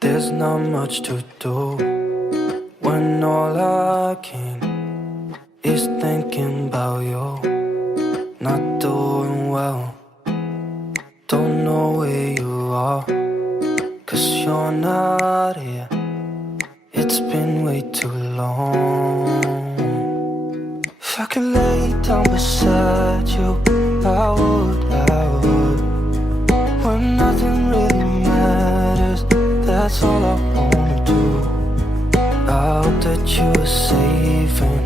There's not much to do when all I can is thinking about you. Not doing well, don't know where you are, 'cause you're not here. It's been way too long. If I could lay down beside you, I would. When nothing really matters, that's all I wanna do. I hope that you are safe and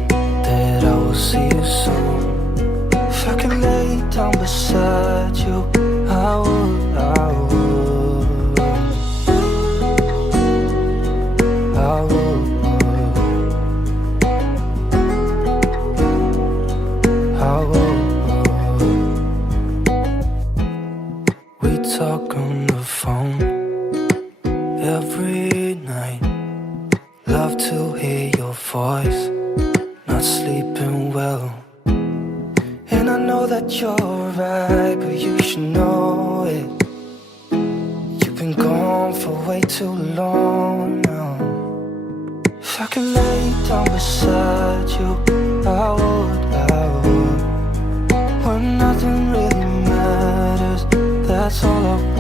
that I will see you soon. If I could lay down beside you, I would. We talk on the phone every night. Love to hear your voice. Not sleeping well, and I know that you're right, but you should know it. You've been gone for way too long now. If I could lay down beside you, I would. When nothing really matters, that's all I want.